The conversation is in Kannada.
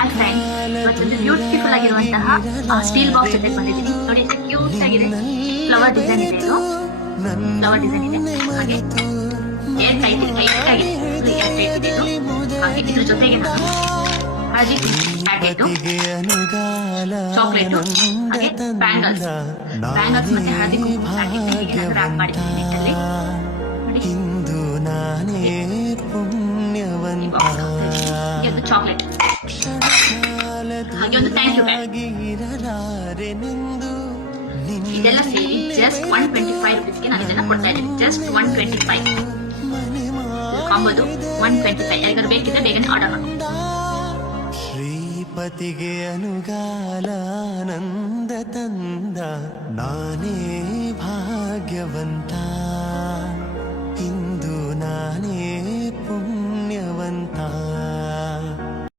ಹಾಯ್ ಫ್ರೆಂಡ್ಸ್, ಇವತ್ತೊಂದು ಬ್ಯೂಟಿಫುಲ್ ಆಗಿರುವಂತಹ ಸ್ಟೀಲ್ ಬಾಕ್ಸ್ ಜೊತೆ ಬಂದಿದ್ದೀನಿ. ನೋಡಿ, ಕ್ಯೂಟ್ ಆಗಿದೆ. ಫ್ಲವರ್ ಡಿಸೈನ್ ಇದೆ. ಇದು ಫ್ಲವರ್ ಡಿಸೈನ್ ಇದೆ. ಹಾಗೆ ಏರ್ ಟೈಟ್ ಇದೆ, ಟೈಟ್ ಆಗಿದೆ. ಏರ್ ಟೈಟ್ ಇದೆ ಇದು. ಹಾಗೆ ಇದ್ರ ಜೊತೆಗೆ ನಾನು ಹಳದಿ ಪ್ಯಾಕೆಟ್, ಚಾಕ್ಲೇಟ್, ಹಾಗೆ ಬ್ಯಾಂಗಲ್ಸ್ ಮತ್ತೆ ಹಳದಿ ಕುಂಕುಮ ಪ್ಯಾಕೆಟ್ ಹೀಗೆ ನಾನು ರ್ಯಾಪ್ ಮಾಡಿದ್ದೀನಿ ಅಲ್ಲಿ. ನೋಡಿ, ಇದು ಚಾಕ್ಲೇಟ್, ಹಾಗೆ ಒಂದು ಥ್ಯಾಂಕ್ ಯು ಬ್ಯಾಗ್. ಇದೆಲ್ಲ ಸೇರಿ ಜಸ್ಟ್ 125 ರುಪೀಸ್ಗೆ ನಾನು ಇದನ್ನ ಕೊಡ್ತಾ ಇದ್ದೀನಿ. ಜಸ್ಟ್ 125 ಕಾಂಬೋದು 125. ಯಾರಿಗಾರು ಬೇಕಿದ್ರೆ ಬೇಗನೆ ಆರ್ಡರ್ ಮಾಡಿ. ಶ್ರೀಪತಿಗೆ ಅನುಗಾಲಾನಂದ ತಂದ ನಾನೇ ಭಾಗ್ಯವಂತ.